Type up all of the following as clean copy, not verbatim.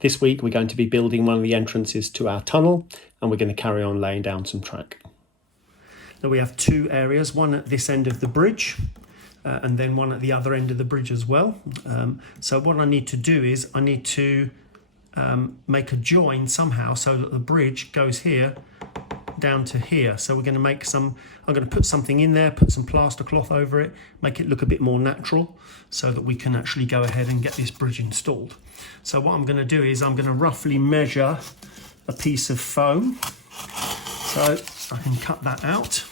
This week we're going to be building one of the entrances to our tunnel, and we're going to carry on laying down some track. Now we have two areas, one at this end of the bridge and then one at the other end of the bridge as well. So what I need to do is I need to make a join somehow so that the bridge goes here down to here. So we're going to make some, I'm going to put something in there, put some plaster cloth over it, make it look a bit more natural so that we can actually go ahead and get this bridge installed. So what I'm going to do is I'm going to roughly measure a piece of foam. So I can cut that out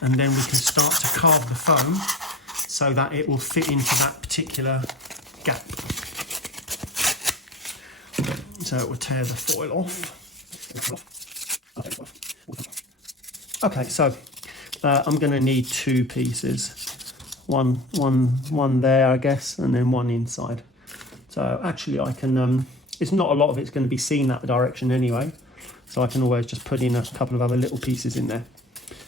and then we can start to carve the foam so that it will fit into that particular gap. So it will tear the foil off. Okay, so I'm going to need two pieces. One there, I guess, and then one inside. So actually I can, it's not a lot of it's going to be seen that direction anyway. So I can always just put in a couple of other little pieces in there.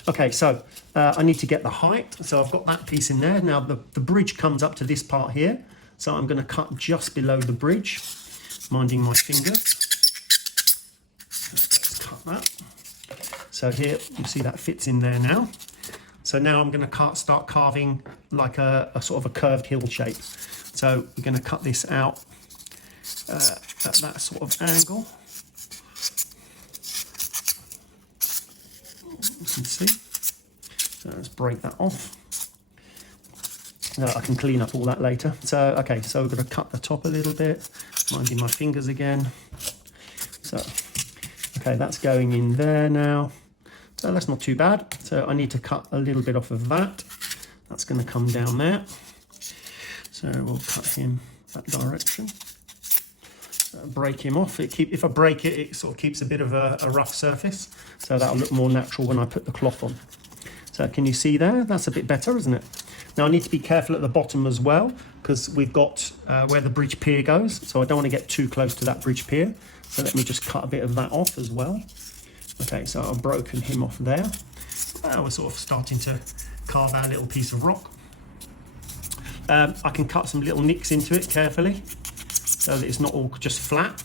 Okay, so I need to get the height. So I've got that piece in there. Now the bridge comes up to this part here. So I'm going to cut just below the bridge, minding my finger. Let's cut that. So here, you see that fits in there now. So now I'm going to start carving like a sort of a curved hill shape. So we're going to cut this out at that sort of angle. You can see. So let's break that off. I can clean up all that later. So, okay, so we're going to cut the top a little bit, minding my fingers again. So, okay, that's going in there now. So that's not too bad. So I need to cut a little bit off of that. That's going to come down there. So we'll cut him that direction. Break him off. If I break it, it sort of keeps a bit of a rough surface. So that'll look more natural when I put the cloth on. So can you see there? That's a bit better, isn't it? Now I need to be careful at the bottom as well, because we've got where the bridge pier goes. So I don't want to get too close to that bridge pier. So let me just cut a bit of that off as well. Okay, so I've broken him off there. Now we're sort of starting to carve our little piece of rock. I can cut some little nicks into it carefully so that it's not all just flat.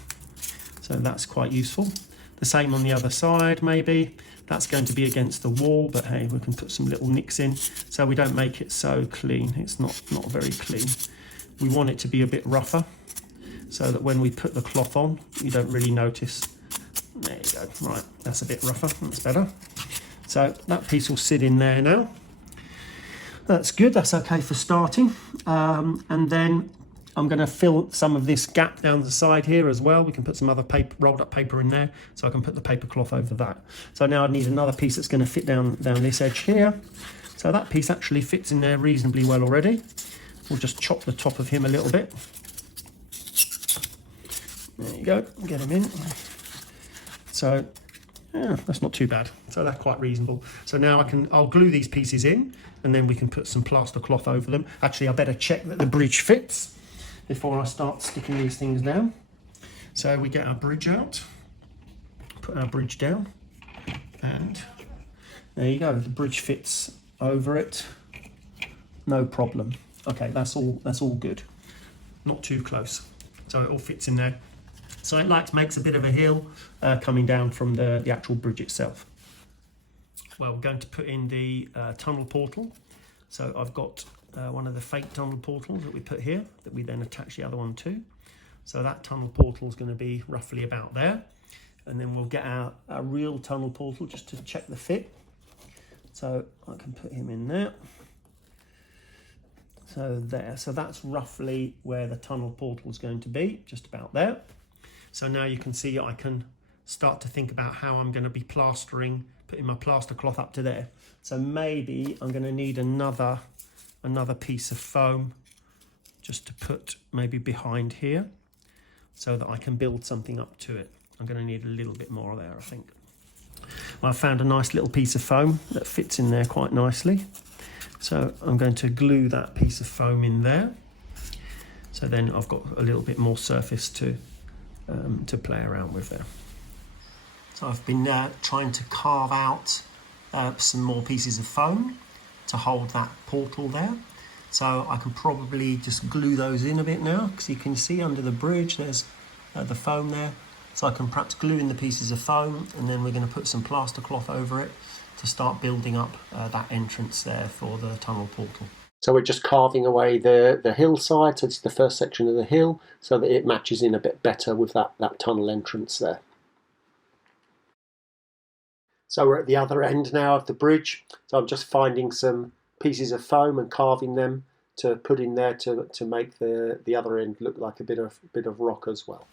So that's quite useful. The same on the other side maybe. That's going to be against the wall, but hey, we can put some little nicks in so we don't make it so clean. It's not very clean. We want it to be a bit rougher so that when we put the cloth on, you don't really notice. There you go. Right, that's a bit rougher. That's better. So that piece will sit in there now. That's good. That's okay for starting. And then I'm going to fill some of this gap down the side here as well. We can put some other paper, rolled up paper in there, so I can put the paper cloth over that. So now I need another piece that's going to fit down this edge here. So that piece actually fits in there reasonably well already. We'll just chop the top of him a little bit. There you go. Get him in. So yeah, that's not too bad. So that's quite reasonable. So now I'll glue these pieces in, and then we can put some plaster cloth over them. Actually, I better check that the bridge fits before I start sticking these things down. So we get our bridge out, put our bridge down, and there you go. The bridge fits over it, no problem. Okay, that's all good. Not too close. So it all fits in there. So it makes a bit of a hill coming down from the actual bridge itself. Well, we're going to put in the tunnel portal. So I've got one of the fake tunnel portals that we put here that we then attach the other one to. So that tunnel portal is going to be roughly about there. And then we'll get our real tunnel portal just to check the fit. So I can put him in there. So there, so that's roughly where the tunnel portal is going to be, just about there. So now you can see I can start to think about how I'm going to be plastering, putting my plaster cloth up to there. So maybe I'm going to need another piece of foam just to put maybe behind here so that I can build something up to it. I'm going to need a little bit more there, I think. Well, I found a nice little piece of foam that fits in there quite nicely. So I'm going to glue that piece of foam in there. So then I've got a little bit more surface to play around with there. So I've been trying to carve out some more pieces of foam to hold that portal there. So I can probably just glue those in a bit now, because you can see under the bridge there's the foam there. So I can perhaps glue in the pieces of foam, and then we're going to put some plaster cloth over it to start building up that entrance there for the tunnel portal. So we're just carving away the hillside, so it's the first section of the hill, so that it matches in a bit better with that tunnel entrance there. So we're at the other end now of the bridge, so I'm just finding some pieces of foam and carving them to put in there to make the other end look like a bit of rock as well.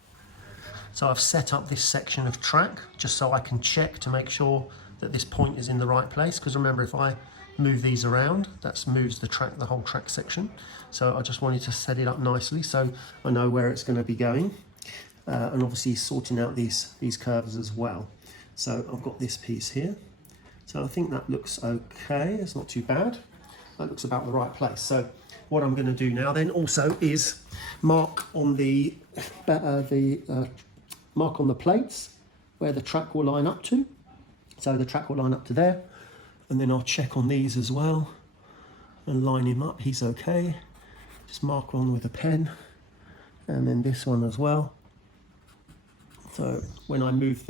So I've set up this section of track just so I can check to make sure that this point is in the right place, because remember, if I move these around, that moves the whole track section. So I just wanted to set it up nicely so I know where it's going to be going, and obviously sorting out these curves as well. So I've got this piece here, so I think that looks okay. It's not too bad. That looks about the right place. So what I'm going to do now then also is mark on the plates where the track will line up to. So the track will line up to there, and then I'll check on these as well and line him up. He's okay. Just mark on with a pen, and then this one as well. So when I move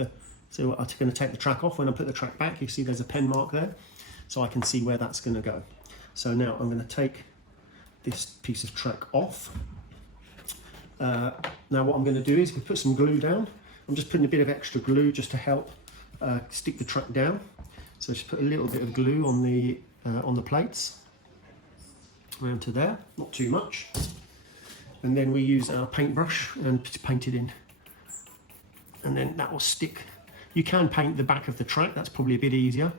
so I'm going to take the track off. When I put the track back, you see there's a pen mark there, so I can see where that's going to go. So now I'm going to take this piece of track off. Now what I'm going to do is we put some glue down. I'm just putting a bit of extra glue just to help stick the track down. So just put a little bit of glue on the plates around to there, not too much. And then we use our paintbrush and paint it in. And then that will stick. You can paint the back of the track, that's probably a bit easier,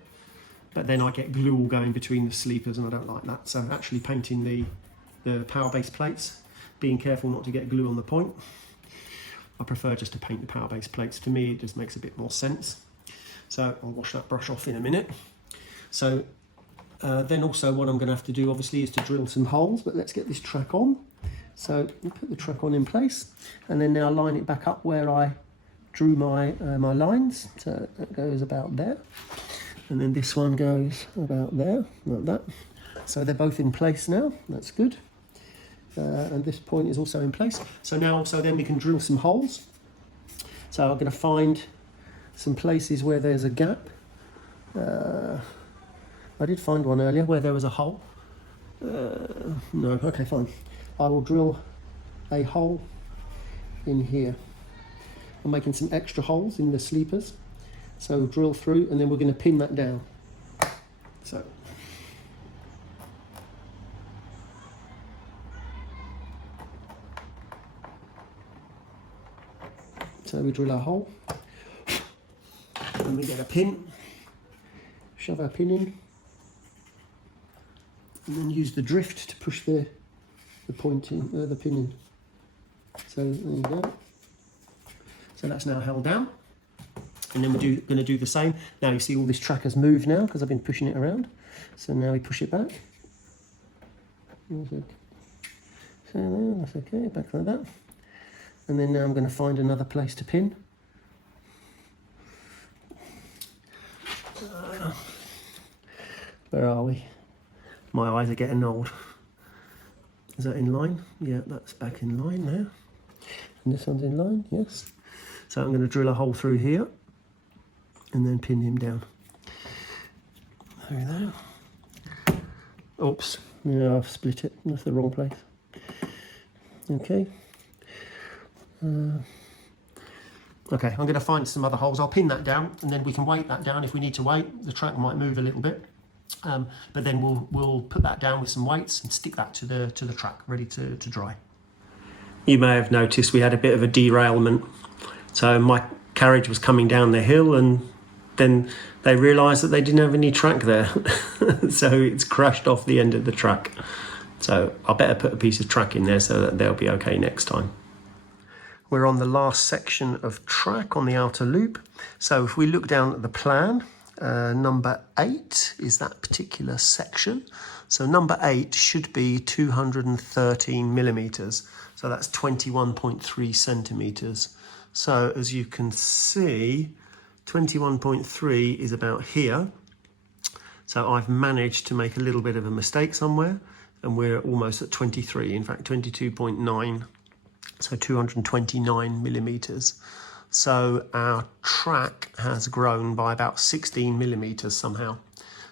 but then I get glue all going between the sleepers and I don't like that. So actually painting the power base plates, being careful not to get glue on the point. I prefer just to paint the power base plates. To me, it just makes a bit more sense. So I'll wash that brush off in a minute. So then also what I'm going to have to do obviously is to drill some holes, but let's get this track on. So we'll put the track on in place, and then now line it back up where I drew my lines. So that goes about there, and then this one goes about there, like that. So they're both in place now, that's good. And this point is also in place. So now also then we can drill some holes. So I'm going to find some places where there's a gap. I did find one earlier where there was a hole. No, okay, fine. I will drill a hole in here. I'm making some extra holes in the sleepers. So drill through, and then we're going to pin that down. So we drill our hole, and we get a pin, shove our pin in, and then use the drift to push the point in, the pin in. So there you go. So that's now held down, and then we're going to do the same. Now you see all this track has moved now because I've been pushing it around. So now we push it back. So there, that's okay, back like that. And then now I'm going to find another place to pin. Where are we? My eyes are getting old. Is that in line? Yeah, that's back in line now. And this one's in line, yes. So I'm going to drill a hole through here and then pin him down. There we go. Oops, yeah, I've split it. That's the wrong place. Okay. Okay, I'm going to find some other holes. I'll pin that down, and then we can weight that down if we need to weight. The track might move a little bit, but then we'll put that down with some weights and stick that to the track, ready to dry. You may have noticed we had a bit of a derailment. So my carriage was coming down the hill, and then they realised that they didn't have any track there, so it's crashed off the end of the track. So I better put a piece of track in there so that they'll be okay next time. We're on the last section of track on the outer loop. So if we look down at the plan, number 8 is that particular section. So number 8 should be 213 millimeters. So that's 21.3 centimeters. So as you can see, 21.3 is about here. So I've managed to make a little bit of a mistake somewhere, and we're almost at 23, in fact 22.9. So 229 millimeters. So our track has grown by about 16 millimeters somehow.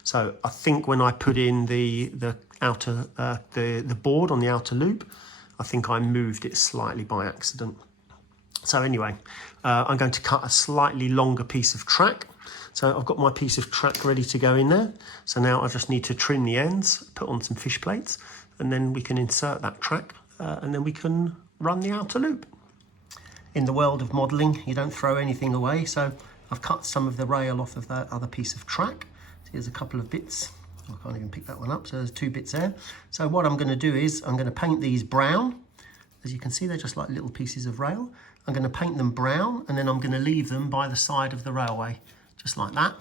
So I think when I put in the outer the board on the outer loop, I think I moved it slightly by accident. So anyway, I'm going to cut a slightly longer piece of track. So I've got my piece of track ready to go in there. So now I just need to trim the ends, put on some fish plates, and then we can insert that track and then we can run the outer loop. In the world of modelling, you don't throw anything away. So I've cut some of the rail off of that other piece of track. So here's a couple of bits. I can't even pick that one up. So there's 2 bits there. So what I'm going to do is I'm going to paint these brown. As you can see, they're just like little pieces of rail. I'm going to paint them brown, and then I'm going to leave them by the side of the railway, just like that.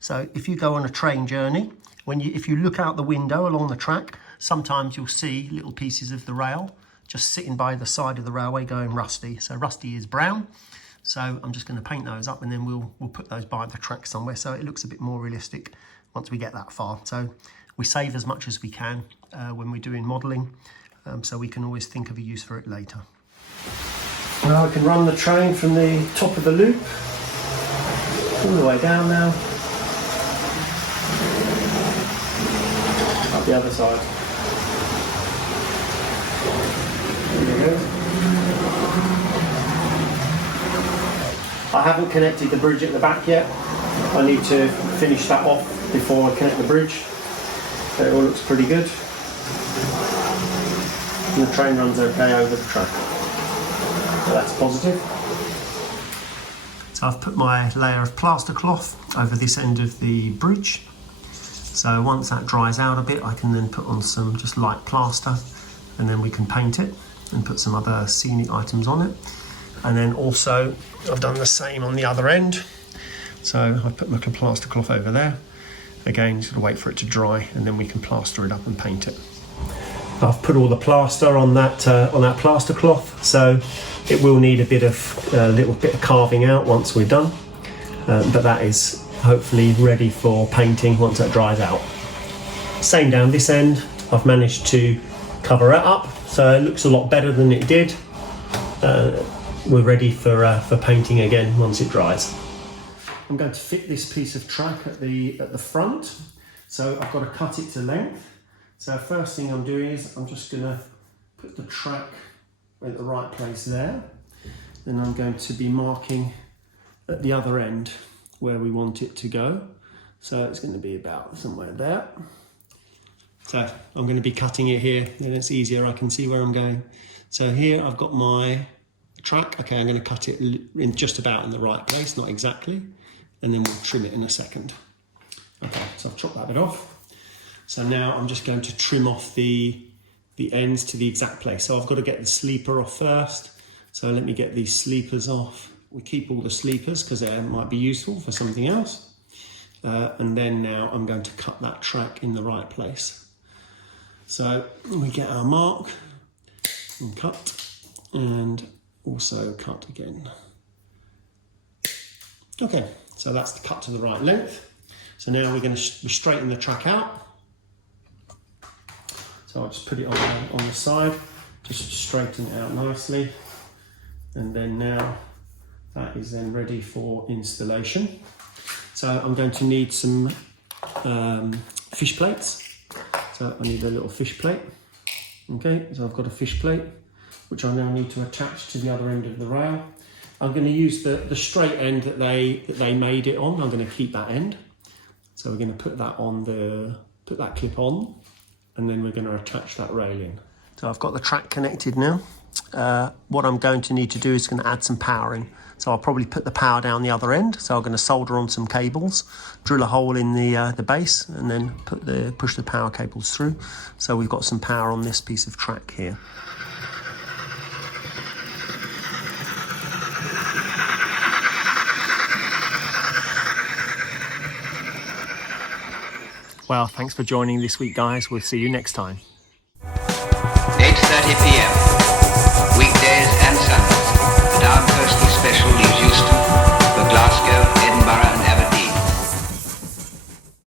So if you go on a train journey, if you look out the window along the track, sometimes you'll see little pieces of the rail just sitting by the side of the railway going rusty. So rusty is brown. So I'm just going to paint those up, and then we'll put those by the track somewhere so it looks a bit more realistic once we get that far. So we save as much as we can when we're doing modelling, so we can always think of a use for it later. Now I can run the train from the top of the loop all the way down now, up the other side. There we go. I haven't connected the bridge at the back yet. I need to finish that off before I connect the bridge. But it all looks pretty good. And the train runs okay over the track. So that's positive. So I've put my layer of plaster cloth over this end of the bridge. So once that dries out a bit, I can then put on some just light plaster, and then we can paint it and put some other scenic items on it. And then also I've done the same on the other end. So I've put my plaster cloth over there. Again, just gotta wait for it to dry, and then we can plaster it up and paint it. I've put all the plaster on that plaster cloth, so it will need a little bit of carving out once we're done, but that is hopefully ready for painting once that dries out. Same down this end, I've managed to cover it up, so it looks a lot better than it did. We're ready for painting again once it dries. I'm going to fit this piece of track at the front, so I've got to cut it to length. So first thing I'm doing is I'm just going to put the track at the right place there. Then I'm going to be marking at the other end where we want it to go. So it's going to be about somewhere there. So I'm going to be cutting it here, then it's easier, I can see where I'm going. So here I've got my track. Okay, I'm going to cut it in just about in the right place, not exactly, and then we'll trim it in a second. Okay, so I've chopped that bit off. So now I'm just going to trim off the ends to the exact place. So I've got to get the sleeper off first. So let me get these sleepers off. We keep all the sleepers because they might be useful for something else. And then now I'm going to cut that track in the right place. So we get our mark and cut, and also cut again. Okay, so that's the cut to the right length. So now we're going to straighten the track out. So I'll just put it on the side, just straighten it out nicely. And then now that is then ready for installation. So I'm going to need some fish plates. So I need a little fish plate. Okay, so I've got a fish plate, which I now need to attach to the other end of the rail. I'm going to use the straight end that they made it on. I'm going to keep that end. So we're going to put that on put that clip on, and then we're going to attach that rail in. So I've got the track connected now. What I'm going to need to do is going to add some power in. So I'll probably put the power down the other end. So I'm going to solder on some cables, drill a hole in the base, and then push the power cables through. So we've got some power on this piece of track here. Well, thanks for joining this week, guys. We'll see you next time. 8:30 p.m.